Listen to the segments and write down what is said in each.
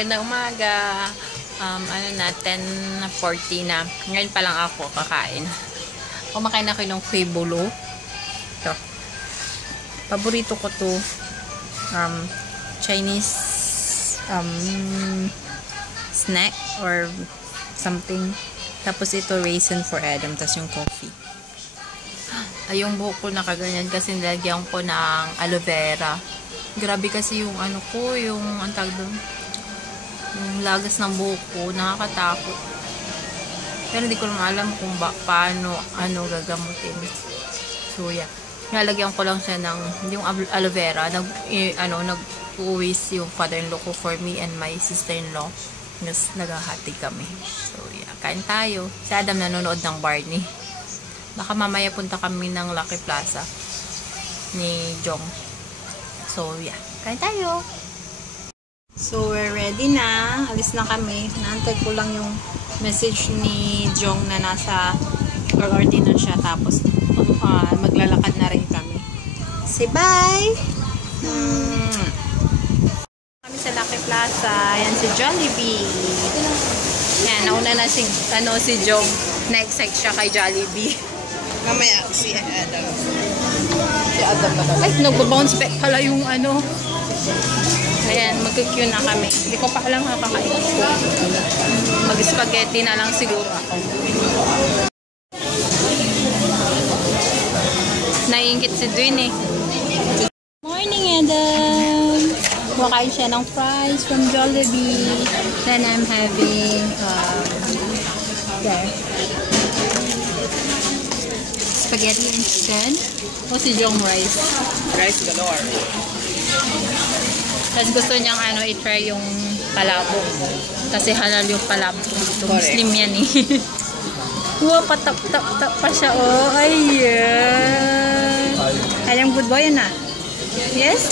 Magandang umaga. Ano na, 10:40 na. Ngayon pa lang ako kakain. Kumakain ako ng Quibolo. Ito. Paborito ko to. Chinese snack or something. Tapos ito raisin for Adam. Tapos yung coffee. Ay, yung buhok ko nakaganyan kasi nilagyan ko ng aloe vera. Grabe kasi yung ano ko, yung ang tawag doon, yung lagas ng buhok ko, nakakatakot. Pero hindi ko lang alam kung paano gagamutin. So yeah, nalagyan ko lang siya ng yung aloe vera. Nag-uwis yung father-in-law ko for me and my sister-in-law. Naghahati kami. So yeah, kain tayo. Si Adam nanonood ng Barney. Baka mamaya punta kami ng Lucky Plaza ni Jong. So, yeah. Kain tayo. So, we're ready na. Alis na kami. Naantay ko lang yung message ni Jong na nasa or dinner siya. Tapos, maglalakad na rin kami. Say bye! Kami sa Lucky Plaza. Ayan si Jollibee. Ayan, nauna na si Jong. Na-excite siya kay Jollibee. Mamaya si Adam. Si Adam na ba? Ay, nagbabounce back pala yung ano. Ayan, mag-queue na kami. Hindi ko pa alam kakain ko. Mag-spaghetti na lang siguro ako. Naiingit si Dwayne eh. Morning, Adam! Kumakain siya ng fries from Jollibee. Then I'm having spaghetti and chicken. O si Jong rice. Rice galore. Tapos gusto niyang i-try yung palabok. Kasi halal yung palabok dito. Muslim yan eh. Wow, patap-tap-tap pa siya. Oh, ayan. Ayan, good boy na. Yes?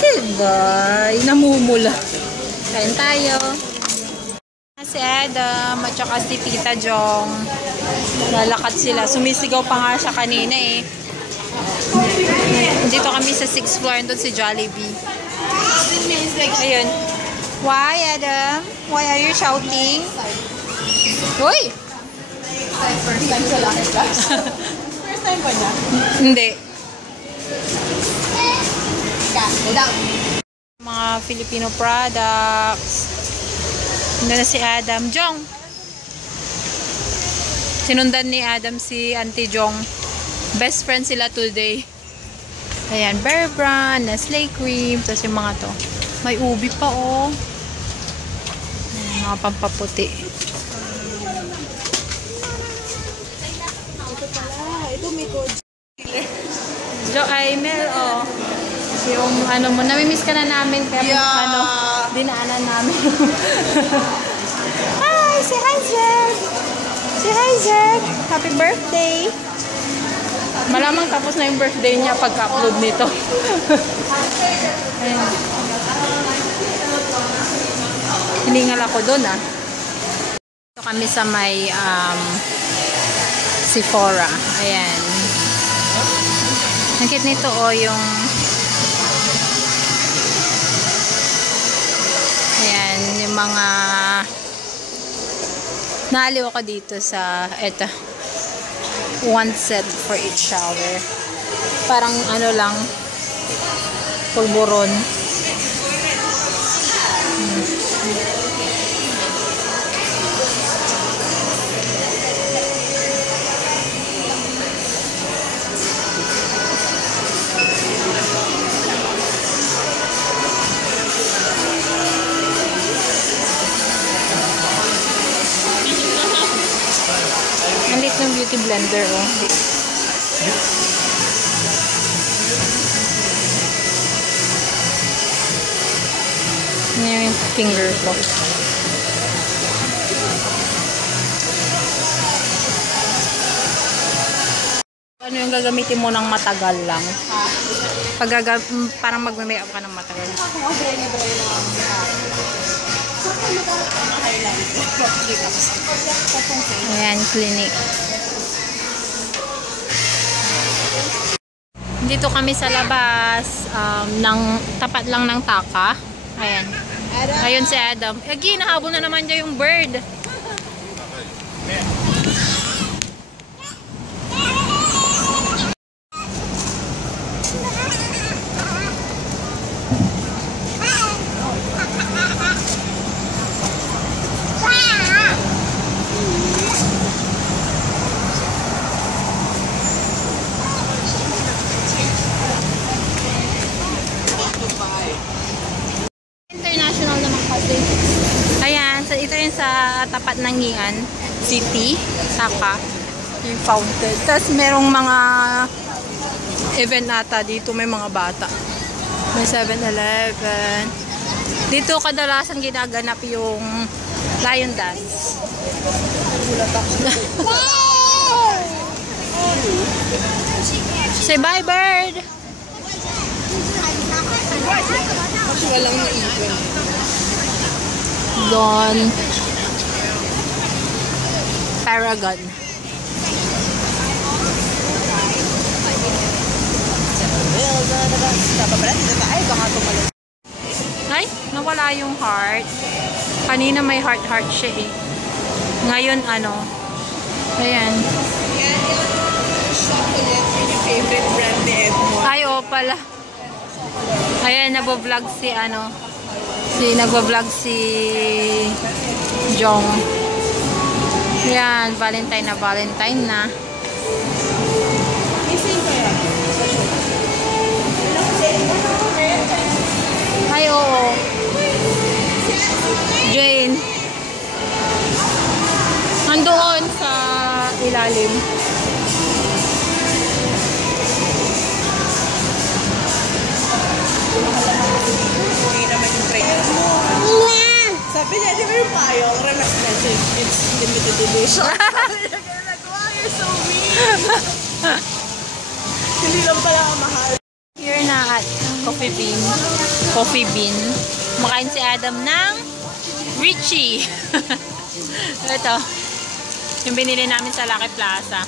Good boy. Namumula. Kain tayo. Si Adam at saka si Tita Jong. Lalakad sila. Sumisigaw pa nga siya kanina eh. Dito kami sa 6th floor. Doon si Jollibee. Ayun. Why, Adam? Why are you shouting? Uy! First time sa Lucky Plaza. First time ba niya? Hindi. Down. Mga Filipino products. Doon na si Adam. Jong! Sinundan ni Adam si Auntie Jong. Best friend sila today. Ayan, Bear Brand, Nestle Cream, tapos yung mga to. May ubi pa oh. Ayan, mga pampaputi. Ito pala. Ito may code. Mel, oh. Yung mo, namimiss ka na namin kaya dinaanan namin. Hi! Say hi, Zed! Say hi, Zed! Happy birthday! Malamang tapos na yung birthday niya pagka-upload nito. Ayan. Hiningal ako doon ah. Ito kami sa may Sephora. Ayan. Ang cute nito oh, yung ayan, yung mga naaliw ako dito sa eto, one set for each shower. Parang ano lang, pulburon. Ang lit ng beauty blender oh. Yan yung finger ko. Ano yung gagamitin mo ng matagal lang? Parang mag-make-up ka ng matagal. Ako mag-dry lang. Ayan, clinic. Dito kami sa labas, tapat lang ng Taka. Ayan. Ayun si Adam. Agi, nahabol na naman niya yung bird. International naman kasi. Ayan, so ito yung sa tapat ng Ngian City, Saka, yung fountain. Tapos merong mga event ata dito, may mga bata. May 7-Eleven. Dito kadalasan ginaganap yung lion dance. Say bye, bird! Kasi walang naiipin. Don Paragon. Ay, nawala yung heart. Kanina may heart siya eh. Ngayon ano? Ayan. Chocolate, yun yung favorite brand ni Edmond. Ay, oh pala. Ayan, nagbo-vlog si ano. Nagbo-vlog si Jong. Ayan, Valentine na. Missing ko yan. Ay, oo. Jane. Nandoon sa ilalim. Hindi naman yung trainer mo. Sabi niya, di ba yung payong? Remas message, it's limited edition. Like, wow, you're so mean. Hindi lang pala ang mahal. Here na at Coffee Bean. Makain si Adam ng Richie. Ito. Yung binili namin sa Lucky Plaza.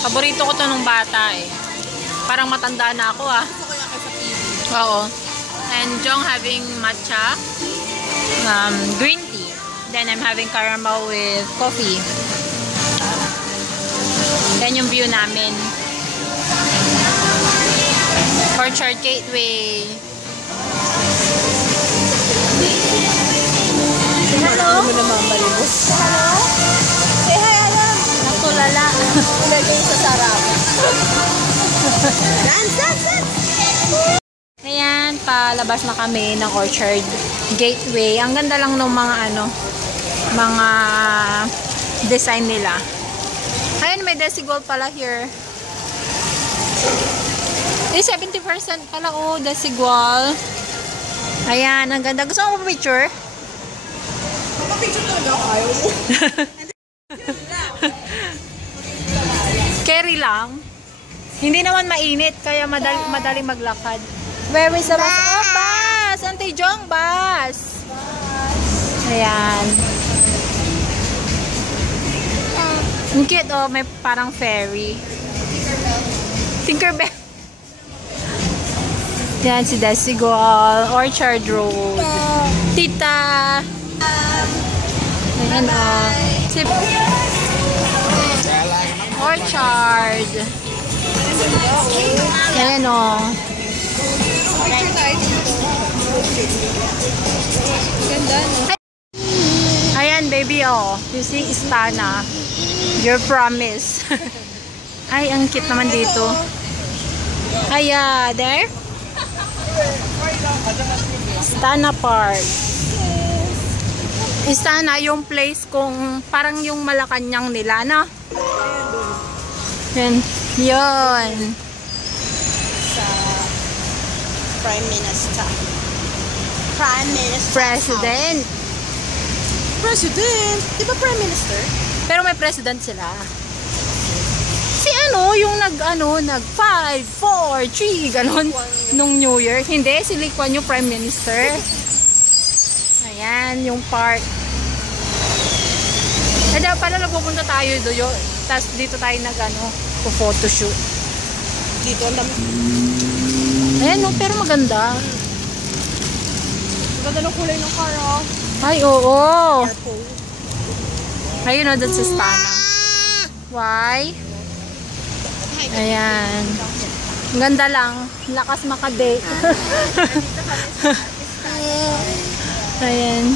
Paborito ko to nung bata eh. Parang matanda na ako ah. Gusto ko yung sa TV. Oo. And Jong having matcha, green tea. Then I'm having caramel with coffee. Then yung view namin. Orchard Gateway. Hello? Ano mo naman malimos? Hello? Say hi, Alam. Natulala. Ilagay yung sa sarap. Dance! Ayan, palabas na kami ng Orchard Gateway. Ang ganda lang ng mga mga design nila. Ayun, may Desigual pala here. Eh, 70% pala, oh, Desigual. Ayan, ang ganda. Gusto mo picture? Papapicture talaga ako, ayaw mo. Carry lang. Hindi naman mainit, kaya madali maglakad. Where is the bus? Oh, bus! Auntie Jong, bus! Ayan. Ang cute, oh. May parang ferry. Tinkerbell. Yan, si Desigual. Orchard Road. Tita! Ayan, oh. Si Orchard. Ayan, oh. Picture tayo dito. Ganda, no? Ayan, baby, oh. You see, Istana. Your promise. Ay, ang cute naman dito. Ay, there. Istana Park. Istana, yung place kung parang yung Malacanang nila, no? Yan. Yun. Sa Prime Minister. President. President! Di ba Prime Minister? Pero may president sila. Si yung nag 5, 4, 3, ganon, nung New Year. Hindi, si Lee Kuan Yew, Prime Minister. Ayan, yung park. Eh, dapat pala nagpupunta tayo doon. Tapos dito tayo photoshoot. Dito ang dami. Ayan, no, pero maganda. Ganda ng kulay ng car, oh. Ay, oo. Purple. Ayun o, doon sa Stana. Why? Ayan. Ang ganda lang. Lakas makadate. Ayan.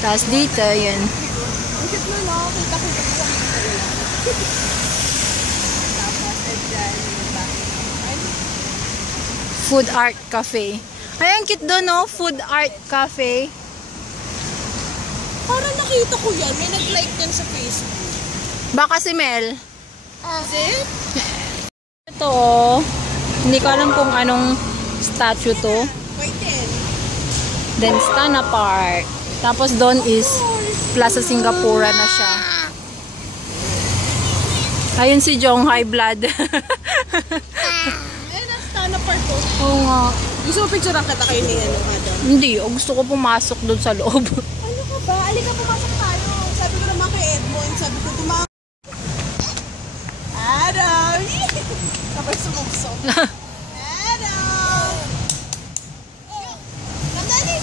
Tapos dito, yun. Ang cute na, no? Kita-kita ko. Tapos, dyan, Food Art Cafe. Ayan, cute doon, no? Food Art Cafe. parang nakita ko yan. May nag-like yan sa Facebook. Baka si Mel. Is it? Ito, oh. Hindi ko alam kung anong statue to. Wait then. Then, Stana Park. Tapos doon is Plaza Singapura na siya. Ayun si Jong, high blood. Eh, Stana Park ko. Oo nga. Gusto mo picture ang kita kayo ni ano, Adam? Hindi, gusto ko pumasok doon sa loob. Ano ka ba? Alika, pumasok tayo. Sabi ko naman kay Edmond, sabi ko, Adam! Sabay sumubsok. Adam! Nandali!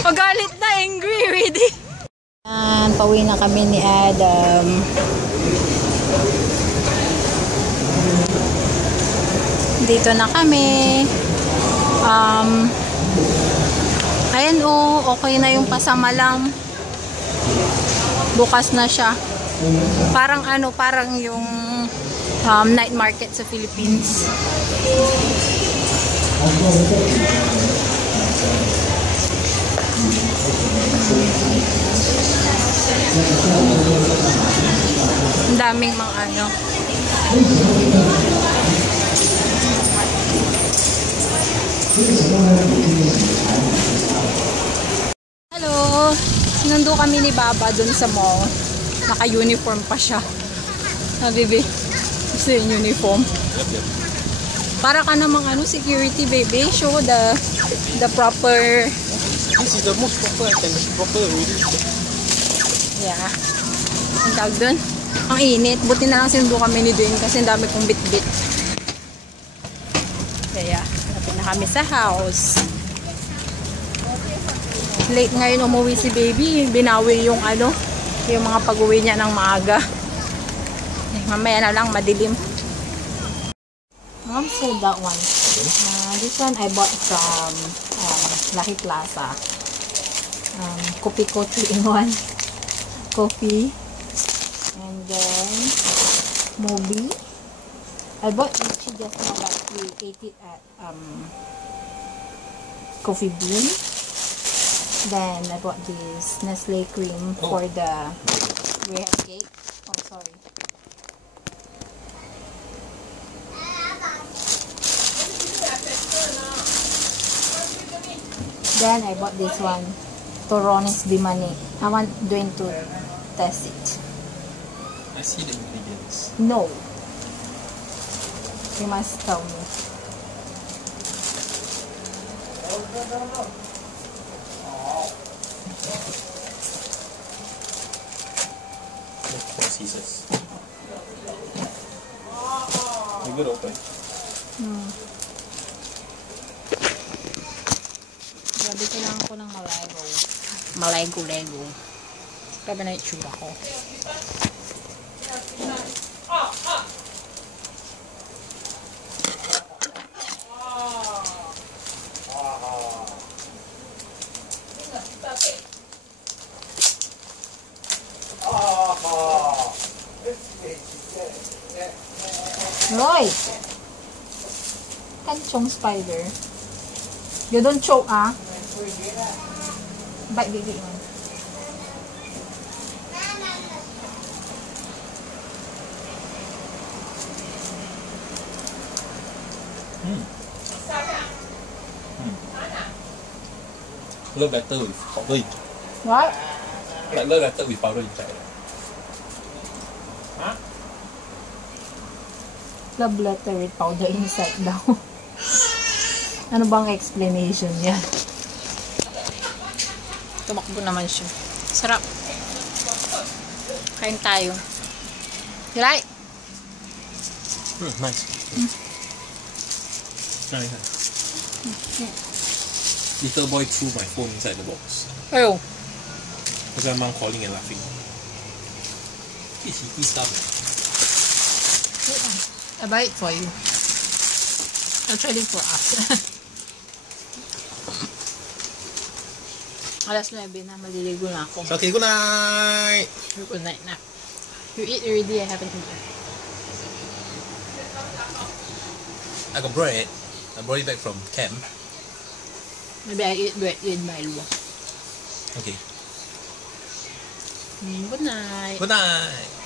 Magalit na, angry already. Pauwi na kami ni Adam. Dito na kami. Ayan okay na yung pasamalam. Bukas na siya. Parang parang yung night market sa Philippines. Ang daming mga Hello! Nandun kami ni Baba dun sa mall. Naka-uniform pa siya. Baby, gusto yung uniform. Para ka namang security, baby. Show the proper... This is the most proper item. It's proper already. Yeah. Ang tawag dun? Ang init. Buti na lang sinundo kami ni Dwayne kasi ang dami kong bit-bit. Kaya, lapit na kami sa house. Late ngayon umuwi si baby. Binawi yung yung mga pag-uwi niya ng maaga. Mamaya na lang madilim. Mom said that one. This one I bought from Lahi Plaza. Kopiko 3-in-1 coffee. And then Moby. I bought Ichi just now, but we ate it at Coffee Bean. Then I bought this Nestle cream for the rare cake. Oh, sorry. Then I bought this one, Torones de Mani. I want Dwayne to test it. I see the ingredients. No. You must tell me. Scissors. You good open? Grabe, kailangan ko ng malego. Malego-lego. Grabe na itsura ko. Roy! Kanchong spider. You don't choke, ah? Bite, baby. Look better with powder inside. What? Like look better with powder inside. Huh? Love letter with powder inside daw. Ano bang explanation niya? Tumakbo naman siya. Sarap. Kain tayo. Right? Nice. Nice. Little boy threw my phone inside the box. Oh. Because my mom calling and laughing. It's cheeky stuff. I buy it for you. Actually for us. Alas 9 na, maliligo na ako. Okay, good night. Good night na. You eat already, I haven't eaten. I got bread. I brought it back from camp. Maybe I eat bread with Milo. Okay. Good night. Good night.